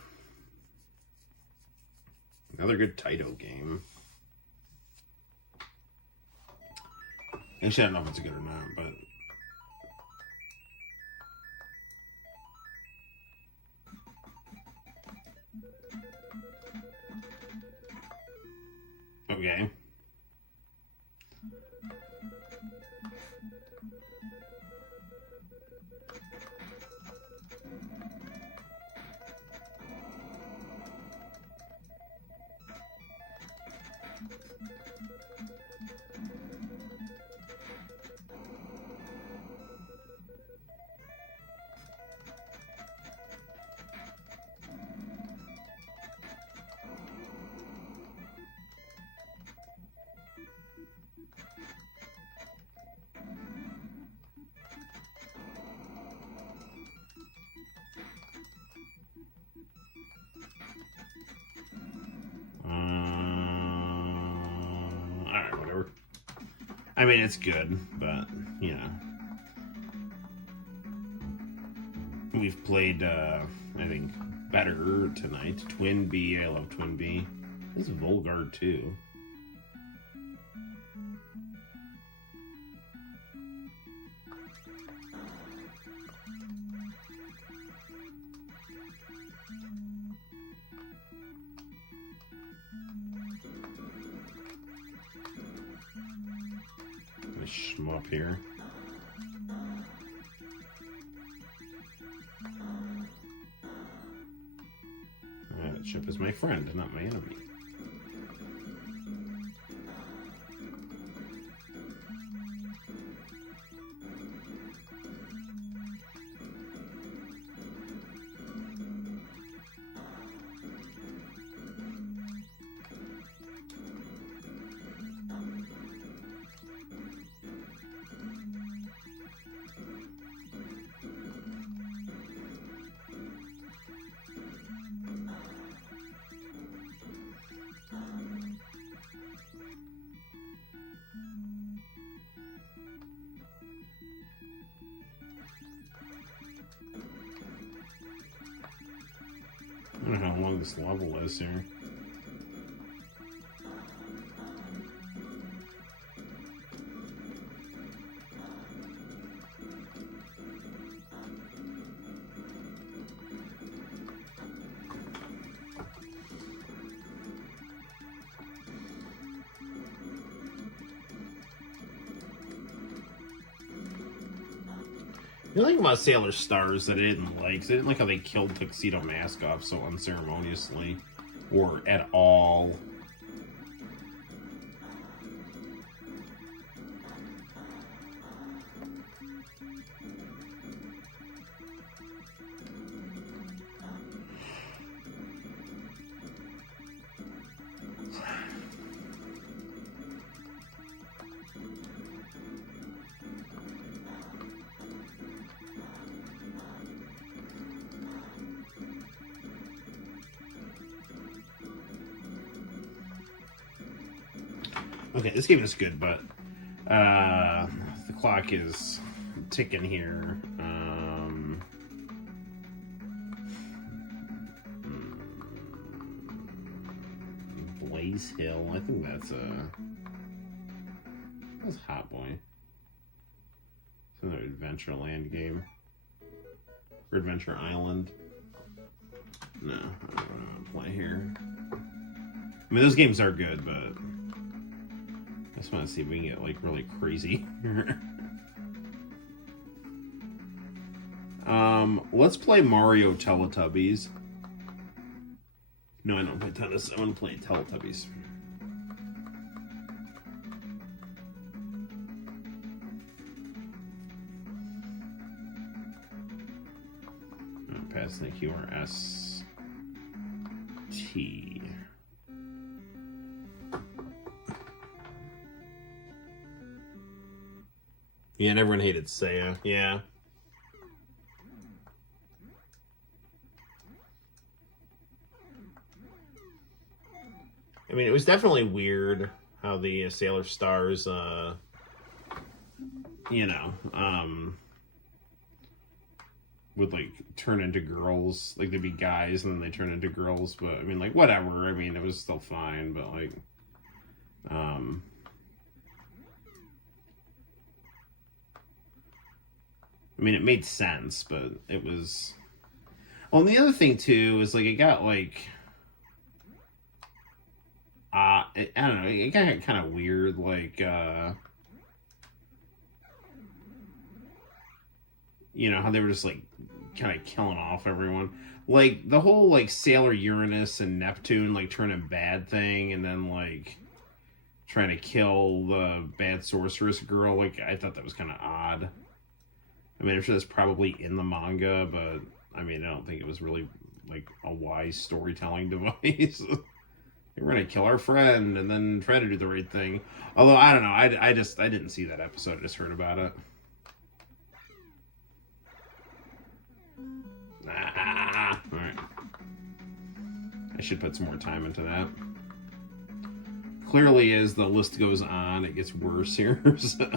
Another good Taito game. Actually, I don't know if it's good or not, but... Okay. Alright, whatever. I mean, it's good, but, you know. We've played, I think, better tonight. Twin B, I love Twin B. This is Volgard, too. Shmup here. That ship is my friend, not my enemy. I don't know how long this level is here. The thing about Sailor Stars that I didn't like, 'cause I didn't like how they killed Tuxedo Mask off so unceremoniously, or at all. Okay, this game is good, but the clock is ticking here. Blaze Hill, I think that's Hot Boy. It's another Adventureland game. Or Adventure Island. No, I don't want to play here. I mean, those games are good, but I just want to see if we can get, like, really crazy. Let's play Mario Teletubbies. No, I don't play tennis. I want to play Teletubbies. Pass the QRS T. Yeah, and everyone hated Seiya. Yeah. I mean, it was definitely weird how the Sailor Stars, you know, would, like, turn into girls. Like, they'd be guys and then they turn into girls. But, I mean, like, whatever. I mean, it was still fine. But, like, I mean, it made sense, but it was... Well, and the other thing, too, is, like, it got, like... I don't know, it got kind of weird, like, you know, how they were just, like, kind of killing off everyone. Like, the whole, like, Sailor Uranus and Neptune, like, turning bad thing, and then, like, trying to kill the bad sorceress girl, like, I thought that was kind of odd. I mean, I'm sure that's probably in the manga, but, I mean, I don't think it was really, like, a wise storytelling device. We're gonna kill our friend and then try to do the right thing. Although, I don't know, I didn't see that episode, I just heard about it. Alright. I should put some more time into that. Clearly, as the list goes on, it gets worse here. So.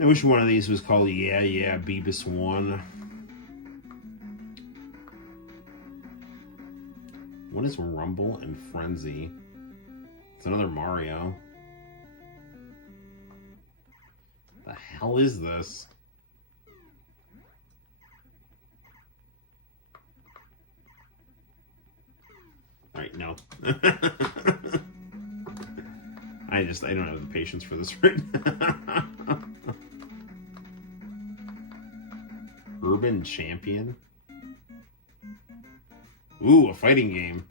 I wish one of these was called Yeah, Beavis 1. What is Rumble and Frenzy? It's another Mario. The hell is this? Alright, no. I don't have the patience for this right now. Urban Champion? Ooh, a fighting game.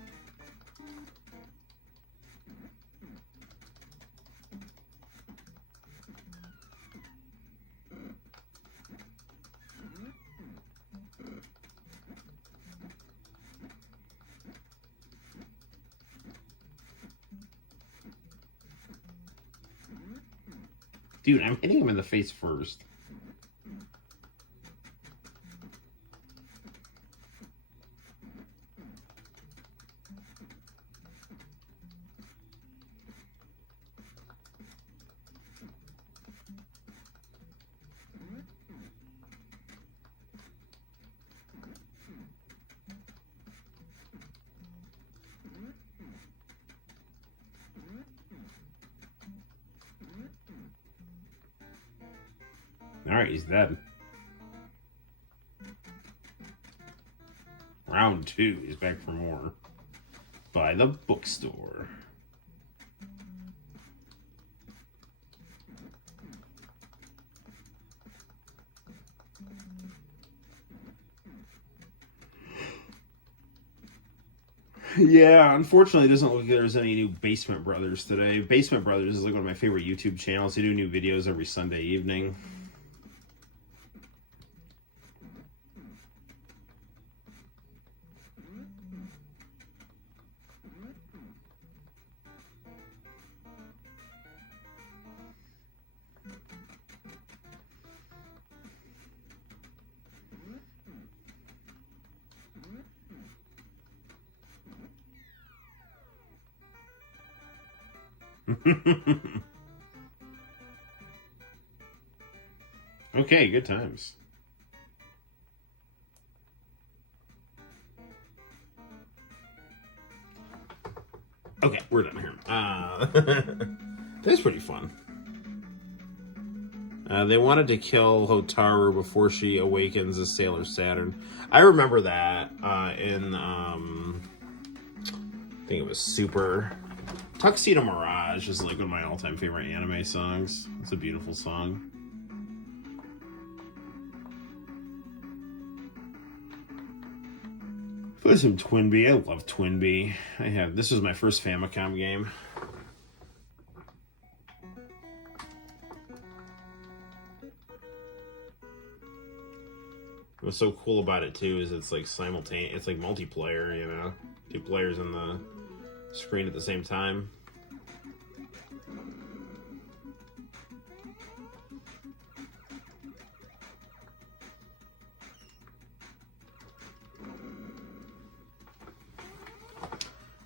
Dude, I'm hitting him in the face first. Alright, he's dead. Round 2, he's back for more. By the bookstore. Yeah, unfortunately, it doesn't look like there's any new Basement Brothers today. Basement Brothers is like one of my favorite YouTube channels. They do new videos every Sunday evening. Okay, good times. Okay, we're done here. That's pretty fun. They wanted to kill Hotaru before she awakens as Sailor Saturn. I remember that in, I think it was Super. Tuxedo Mirage is like one of my all-time favorite anime songs. It's a beautiful song. Play some Twinbee. I love Twinbee. This was my first Famicom game. What's so cool about it too is it's like simultaneous. It's like multiplayer. You know, 2 players in the screen at the same time.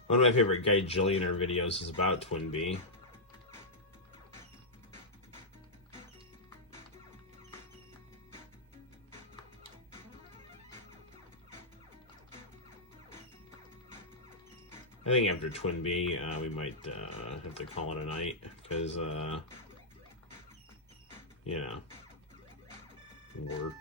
One of my favorite Guy Jillionaire videos is about Twinbee. I think after Twinbee, we might have to call it a night because, you know, work.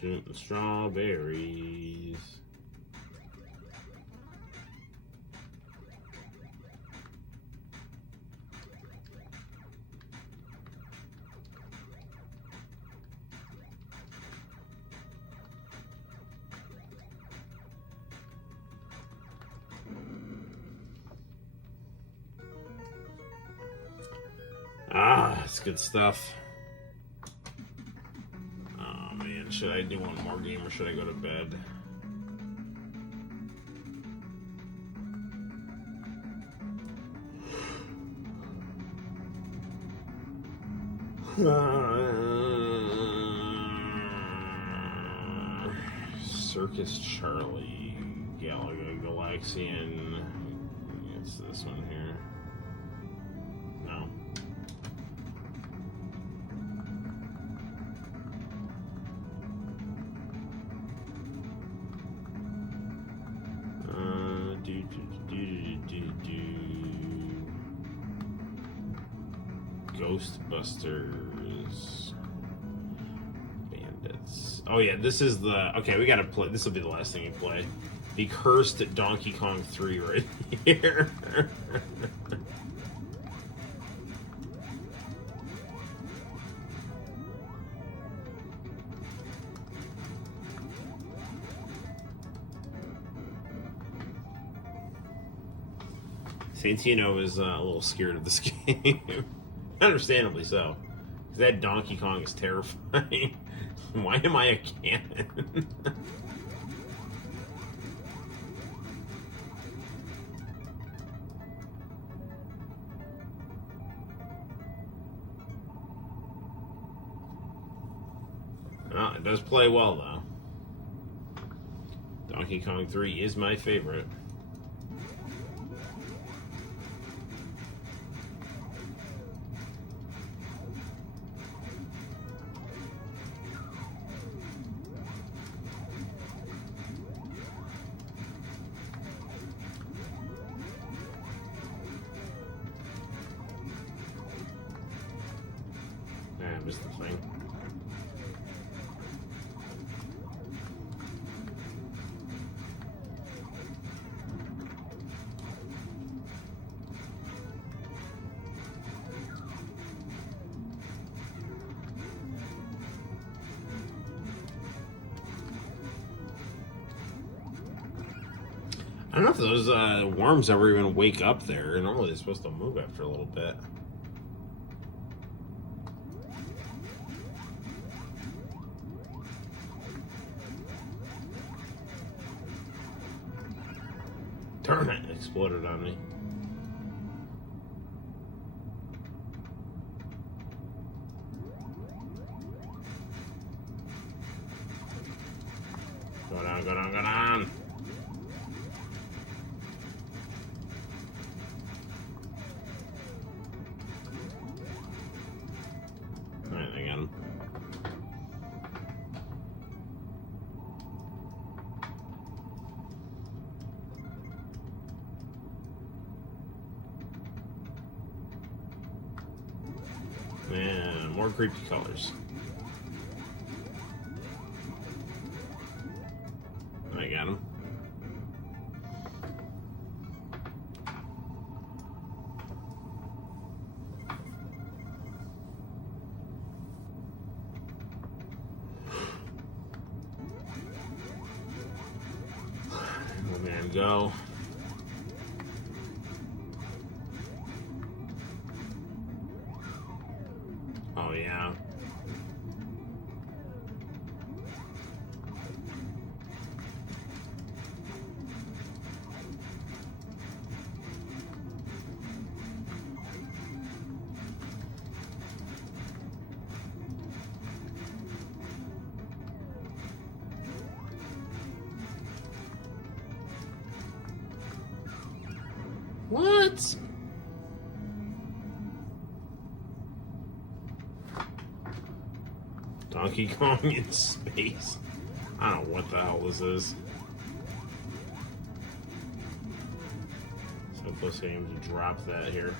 Shooting strawberries. Ah, it's good stuff. Oh man, should I do one more game or should I go to bed? Circus Charlie, Galaga, Galaxian. It's this one here. No. Ghostbusters. Bandits. Oh yeah, this is the... Okay, we gotta play... This will be the last thing we play. The cursed Donkey Kong 3 right here. Santino is a little scared of this game. Understandably so. Because that Donkey Kong is terrifying. Why am I a cannon? Oh, it does play well, though. Donkey Kong 3 is my favorite. I missed the thing. I don't know if those worms ever even wake up there. Normally they're supposed to move after a little bit. Darn it, it exploded on me. Go down, go down, go down. Alright, I got him. Man, more creepy colors. I got him. Oh man, go. Oh yeah. What? Donkey Kong in space. I don't know what the hell this is. So close to aim to drop that here.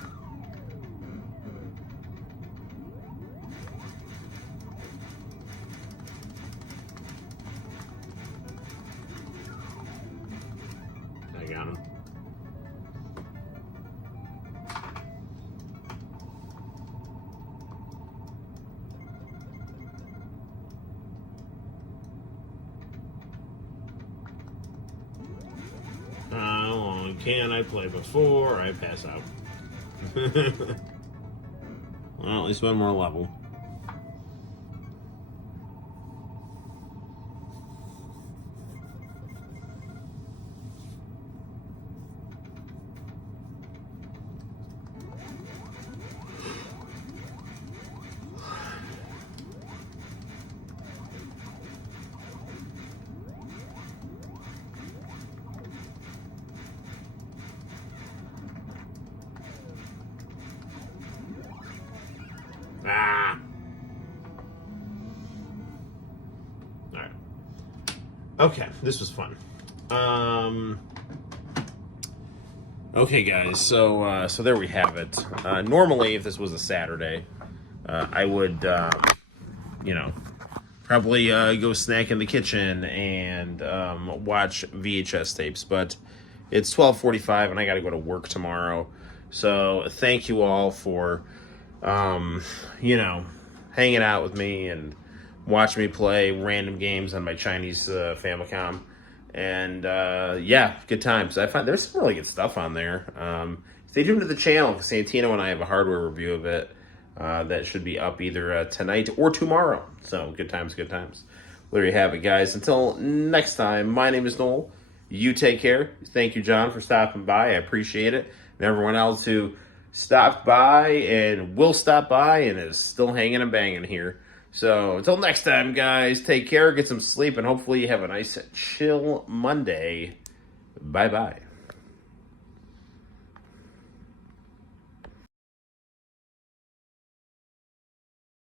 can I play before I pass out? Well, at least one more level. Ah. All right. Okay, this was fun. Okay, guys. So there we have it. Normally, if this was a Saturday, I would, probably go snack in the kitchen and watch VHS tapes. But it's 12:45, and I got to go to work tomorrow. So thank you all for hanging out with me and watching me play random games on my Chinese Famicom. And yeah, good times. I find there's some really good stuff on there. Stay tuned to the channel because Santino and I have a hardware review of it that should be up either tonight or tomorrow. So good times, good times. There you have it, guys. Until next time, my name is Noel. You take care. Thank you, John, for stopping by. I appreciate it. And everyone else who stopped by and will stop by and is still hanging and banging here. So until next time, guys, take care, get some sleep, and hopefully you have a nice chill Monday. Bye-bye.